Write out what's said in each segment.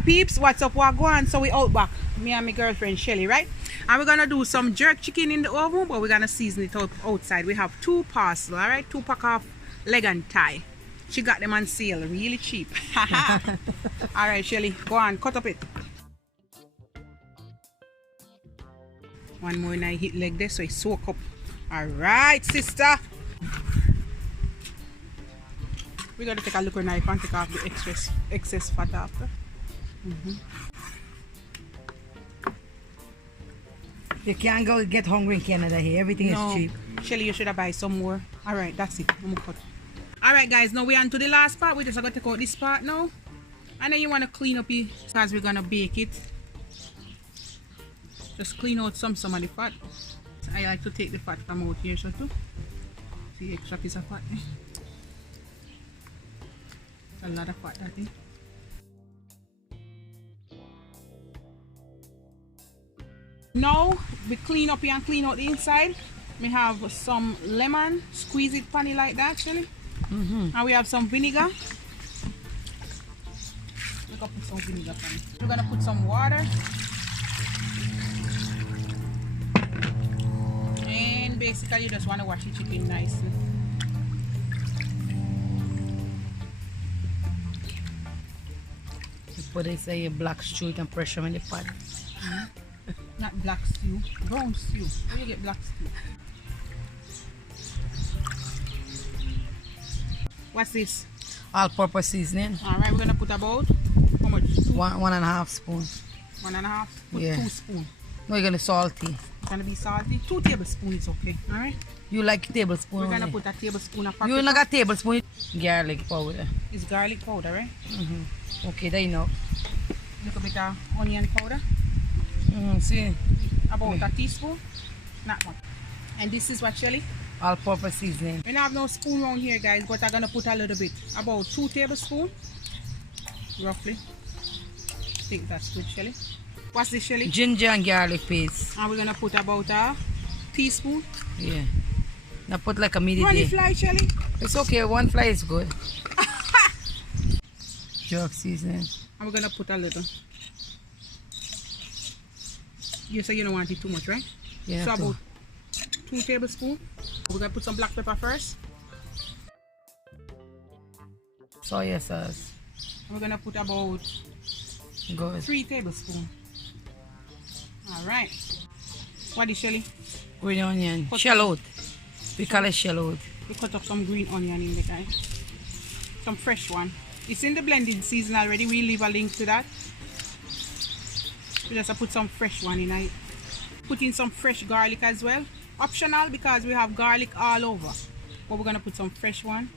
my peeps, what's up, what go on? So we out back, me and my girlfriend Shelly, right? And we're gonna do some jerk chicken in the oven, but we're gonna season it out outside. We have 2 parcels, all right? 2 pack of leg and thigh. She got them on sale, really cheap. All right, Shelly, go on, cut up it. One more and I hit leg there so it soak up. All right, sister. We're gonna take a look at knife and take off the excess fat after. You can't go get hungry in Canada here. Everything is cheap. Shelly, you should have buy some more. All right, that's it. All right, guys. Now we're on to the last part. We just got to take out this part now, and then you want to clean up it because we're gonna bake it. Just clean out some of the fat. I like to take the fat from out here, so too. See extra piece of fat. A lot of fat, I think. Now we clean up here and clean out the inside. We have some lemon, squeeze it funny like that, Shelly. And we have some vinegar. We're gonna put some vinegar on it. We're gonna put some water. And basically you just want to wash the chicken nicely. Put it say a black stew, you can pressure in the pot. Not black stew, brown stew. Where you get black stew? What's this? All-purpose seasoning. Alright, we're gonna put about how much? 1.5 spoons. 1.5? Put Yeah. 2 spoons. No, you're gonna salty. It's gonna be salty. 2 tablespoons is okay. Alright? You like tablespoon? We're gonna only. put a tablespoon of paprika. You not got tablespoon garlic powder. It's garlic powder, right? Okay, there you know. Little bit of onion powder. See? About a teaspoon. Not much. And this is what, Shelly? All-purpose seasoning. We don't have no spoon around here, guys, but I'm gonna put a little bit. About 2 tablespoons. Roughly. I think that's good, Shelly. What's this, Shelly? Ginger and garlic paste. And we're gonna put about a teaspoon. Yeah. Now put like a medium. Runny fly, Shelly? It's okay, 1 fly is good. Jerk seasoning. And we're gonna put a little. You say you don't want it too much, right? Yeah. So about 2 tablespoons. We're gonna put some black pepper first. Soy sauce. And we're gonna put about Good. 3 tablespoons. Alright. What is, Shelly? Green onion. Shallot. We call it shallot. We cut up some green onion in there, guys. Some fresh one. It's in the blending season already. We'll leave a link to that. We just put some fresh one in it. Put in some fresh garlic as well. Optional because we have garlic all over. But we're gonna put some fresh one.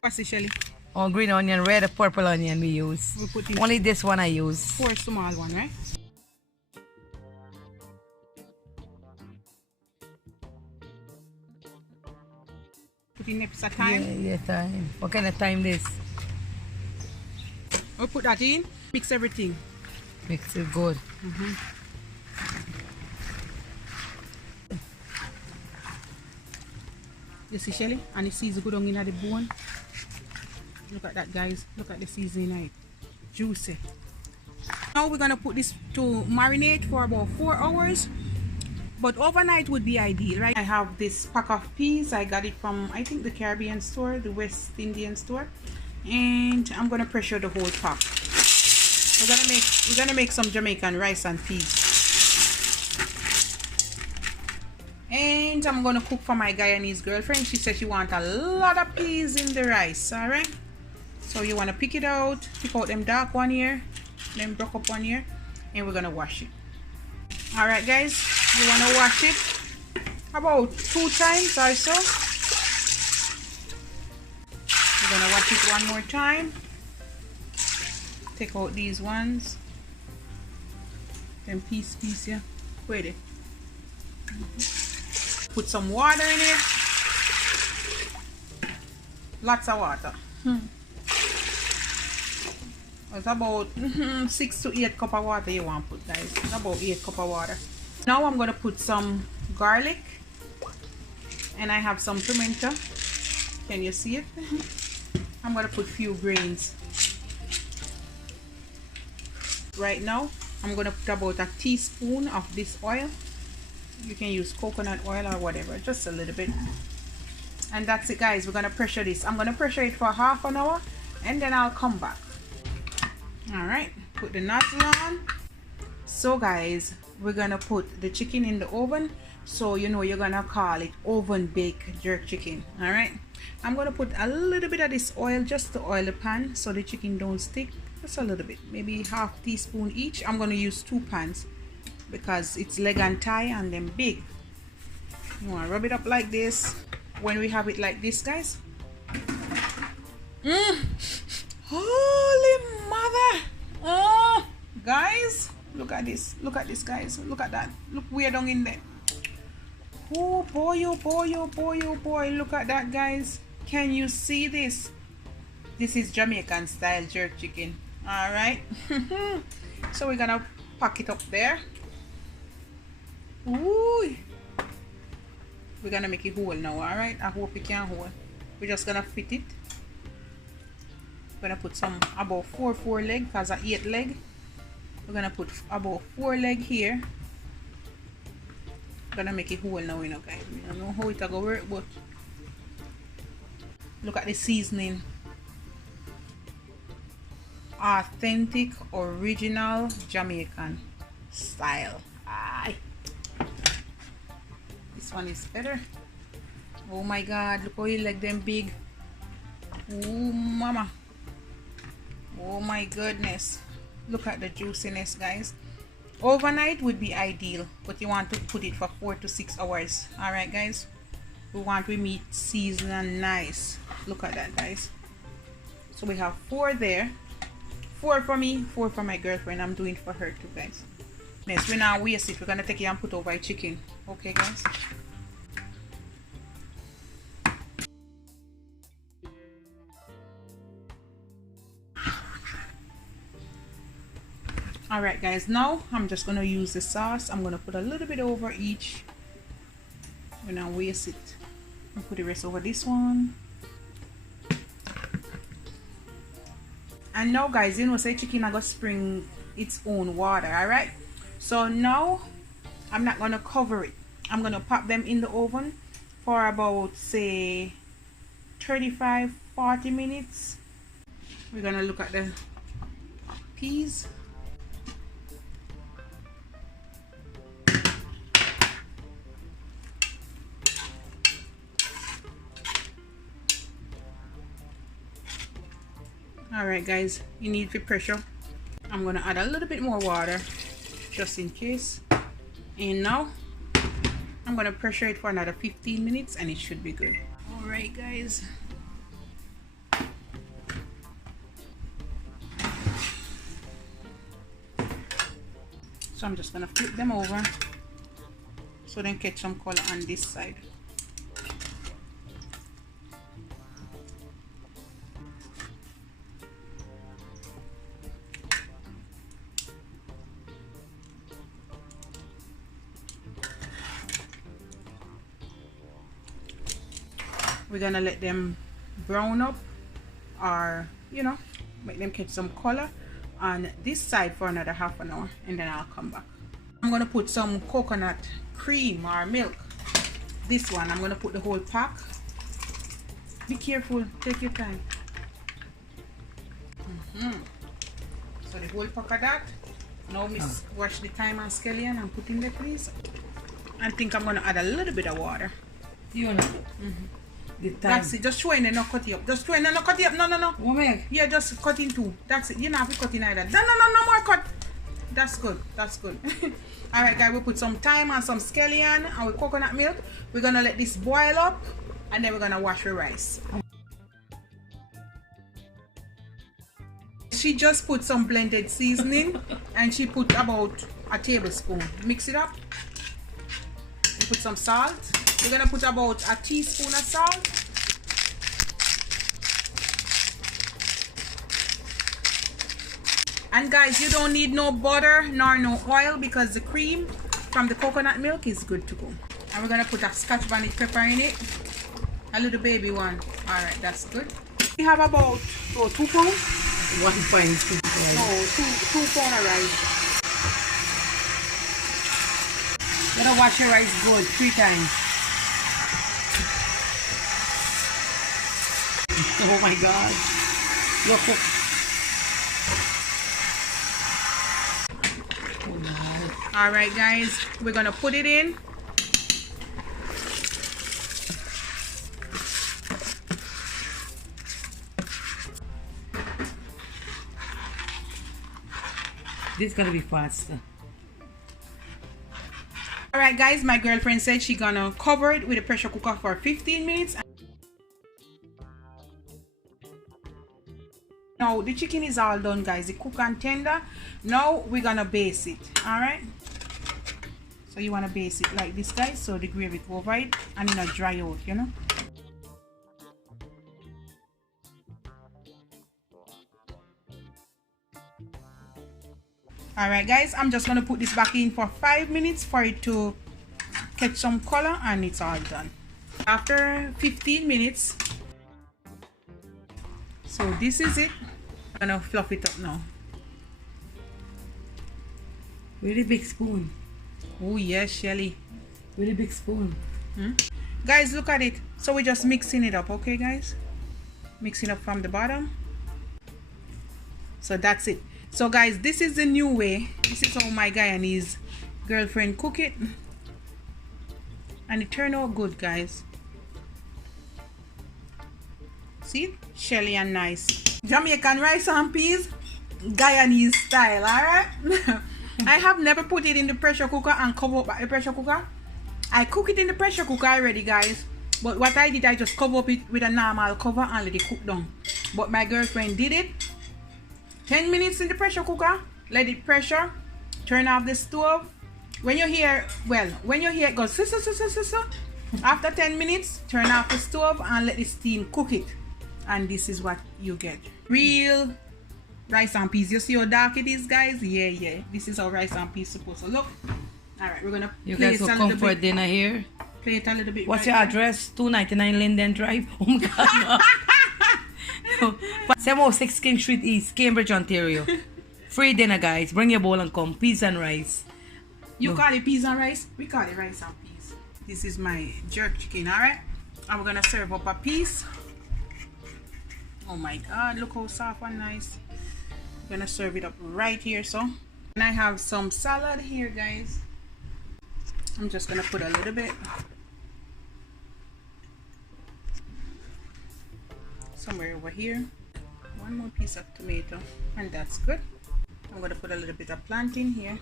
What's it, Shelly? Oh, green onion, red or purple onion we use. We put in Only this one I use. 4 small one, right? Put in extra time. Yeah, time. What kind of time this? We put that in. Mix everything. Mix it good. You see, Shelly? And the season good on in the bone. Look at that, guys. Look at the seasoning in it. Juicy. Now we're gonna put this to marinate for about 4 hours. But overnight would be ideal, right? I have this pack of peas. I got it from, I think, the Caribbean store, the West Indian store. And I'm gonna pressure the whole pack. We're gonna make some Jamaican rice and peas. And I'm gonna cook for my Guyanese girlfriend. She said she wants a lot of peas in the rice. Alright. So you wanna pick it out, pick out them dark one here, them broke up one here, and we're gonna wash it. Alright, guys, you wanna wash it about 2 times or so. We're gonna wash it one more time. Take out these ones. Them piece here. Wait it. Put some water in it. Lots of water. It's about 6 to 8 cup of water you want to put, guys. About 8 cup of water. Now I'm gonna put some garlic, and I have some pimento. Can you see it? I'm gonna put few grains. Right now, I'm gonna put about a teaspoon of this oil. You can use coconut oil or whatever, just a little bit. And that's it, guys. We're gonna pressure this. I'm gonna pressure it for half an hour and then I'll come back. All right, put the nozzle on. So guys, we're gonna put the chicken in the oven. So you know you're gonna call it oven baked jerk chicken. All right, I'm gonna put a little bit of this oil just to oil the pan so the chicken don't stick. Just a little bit, maybe half teaspoon each. I'm gonna use 2 pans because it's leg and thigh and them big. You want to rub it up like this. When we have it like this, guys. Holy mother! Oh, guys, look at this. Look at this, guys. Look at that. Look way down in there. Oh boy, oh boy, oh boy, oh boy. Look at that, guys. Can you see this? This is Jamaican style jerk chicken. All right. So we're gonna pack it up there. Ooh. We're gonna make it whole now. All right. I hope it can hold. We're just gonna fit it. We're gonna put some about 4 leg because I 8 leg. We're gonna put about 4 leg here. Gonna make it whole now, you know, guys. I don't know how it's gonna work, but look at the seasoning. Authentic, original Jamaican style. Aye. This one is better. Oh my God! Look how you like them big. Oh mama. Oh my goodness. Look at the juiciness, guys. Overnight would be ideal, but you want to put it for 4 to 6 hours. All right, guys. We want we meat seasoned and nice. Look at that, guys. So we have 4 there. 4 for me, 4 for my girlfriend. I'm doing for her too, guys. Next, we're not waste it. We're gonna take it and put over a chicken. Okay, guys. All right, guys. Now I'm just gonna use the sauce. I'm gonna put a little bit over each. We're not waste it. I'll put the rest over this one. And now, guys, you know, say chicken I got spring its own water. All right. So now I'm not gonna cover it. I'm gonna pop them in the oven for about, say, 35-40 minutes. We're gonna look at the peas. All right, guys, you need the pressure. I'm gonna add a little bit more water just in case. And now I'm gonna pressure it for another 15 minutes and it should be good. All right, guys. So I'm just gonna flip them over so they catch some color on this side. We're gonna let them brown up, or you know, make them catch some color on this side for another half an hour, and then I'll come back. I'm gonna put some coconut cream or milk. This one I'm gonna put the whole pack. Be careful, take your time. So the whole pack of that. Now miss wash the thyme and scallion and put in there, please. I think I'm gonna add a little bit of water. You know. That's it. Just throw in and not cut it up. Just throw in and not cut it up. No, no, no. What make? Yeah, just cut in 2. That's it. You don't have to cut in either. No, no, no, no more cut. That's good. That's good. All right, guys. We put some thyme and some scallion and with coconut milk. We're gonna let this boil up, and then we're gonna wash the rice. She just put some blended seasoning, and she put about a tablespoon. Mix it up. We put some salt. We're gonna put about a teaspoon of salt. And guys, you don't need no butter nor no oil because the cream from the coconut milk is good to go. And we're gonna put a Scotch bonnet pepper in it, a little baby one. All right, that's good. We have about 2 pounds. 1 pint. rice. No, two pound of rice. You gotta wash your rice good 3 times. Oh my God. Look. All right, guys, we're gonna put it in. This is gonna be faster. All right, guys, my girlfriend said she's gonna cover it with a pressure cooker for 15 minutes. Now the chicken is all done, guys. It cook and tender. Now we're gonna baste it. All right, so you want to baste it like this, guys, so the gravy go over it and it not dry out, you know. All right, guys, I'm just gonna put this back in for 5 minutes for it to catch some color, and it's all done. After 15 minutes, so this is it. I'm gonna fluff it up now. Really big spoon. Oh yes, Shelly. Really big spoon. Guys, look at it. So we're just mixing it up, okay, guys? Mixing up from the bottom. So that's it. So guys, this is the new way. This is how my Guyanese girlfriend cook it, and it turned out good, guys. See, shelly and nice. Jamaican rice and peas, Guyanese style. All right. I have never put it in the pressure cooker and cover up the pressure cooker. I cook it in the pressure cooker already, guys, but what I did, I just cover up it with a normal cover and let it cook down. But my girlfriend did it 10 minutes in the pressure cooker, let it pressure, turn off the stove. When you hear, it goes so, after 10 minutes, turn off the stove and let the steam cook it. And this is what you get. Real rice and peas. You see how dark it is, guys? Yeah. This is how rice and peas supposed to look. Alright, we're gonna You guys will come for dinner here. Play it a little bit. What's your address? 299 Linden Drive. Oh my God, no. 706 King Street East, Cambridge, Ontario. Free dinner, guys. Bring your bowl and come. Peas and rice. You call it peas and rice? We call it rice and peas. This is my jerk chicken, alright? And we're gonna serve up a piece. Oh my God, look how soft and nice. I'm gonna serve it up right here, so. And I have some salad here, guys. I'm just gonna put a little bit. Somewhere over here. One more piece of tomato, and that's good. I'm gonna put a little bit of plantain here.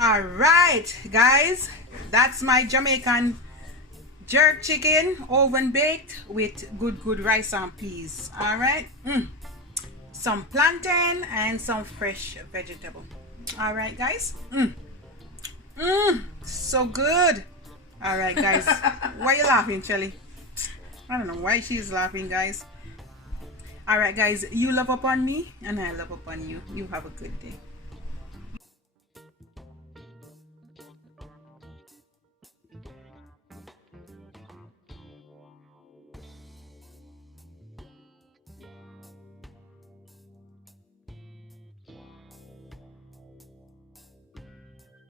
All right, guys, that's my Jamaican jerk chicken, oven baked with good rice and peas. All right, some plantain and some fresh vegetable. All right, guys. So good. All right, guys. Why are you laughing, Shelly? I don't know why she's laughing, guys. All right, guys, you love upon me and I love upon you. You have a good day.